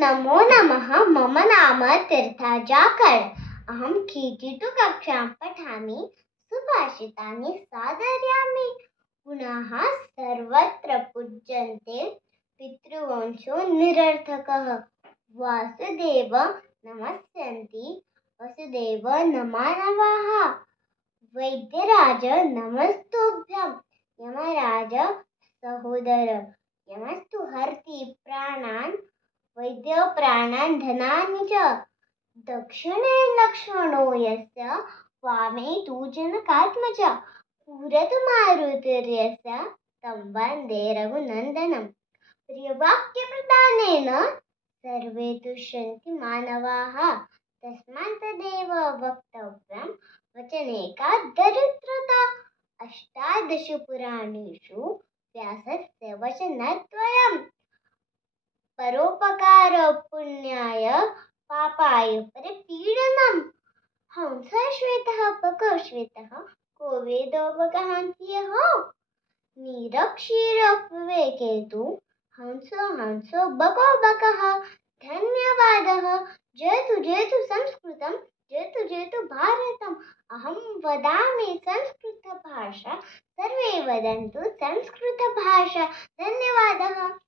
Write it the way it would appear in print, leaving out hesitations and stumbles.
नमो नमः। मम नाम तीर्था जाकड़। अहं KG2 कक्षां पठामि। सुभाषितानि सादर्यामि। पुनः सर्वत्र पूज्यन्ते पितृवंशो निरर्थकः। वासुदेव नमस्यन्ति वसुदेव नमानवाः। वैद्यराज नमस्तुभ्यं। यमराज सहोदर। यमस्तु हरति प्राणान् वैद्यो प्राणान् धनानि च। दक्षिणे लक्ष्मणो यस्य वामे तु जनकात्मजा। पुरतु मारुतिर्यस्य तं वन्दे रघुनन्दनं। प्रियवाक्यप्रदानेन सर्वे तुष्यन्ति मानवाः। तस्मात् तदेव वक्तव्यं वचनेका दरिद्रता। अष्टादश पुराणेषु व्यासस्य वचनद्वयम्। परोपकार पुण्याय पापाय परिपीडनम्। हंसः श्वेतः बकः श्वेतः को वेदोपगहान्ति यः। नीरक्षीरविवेके तु हंसो हंसो बको बकः। धन्यवादः। जयतु संस्कृतं जयतु भारतम्। अहं वदामि संस्कृतभाषा सर्वे वदन्तु संस्कृतभाषा। धन्यवादः।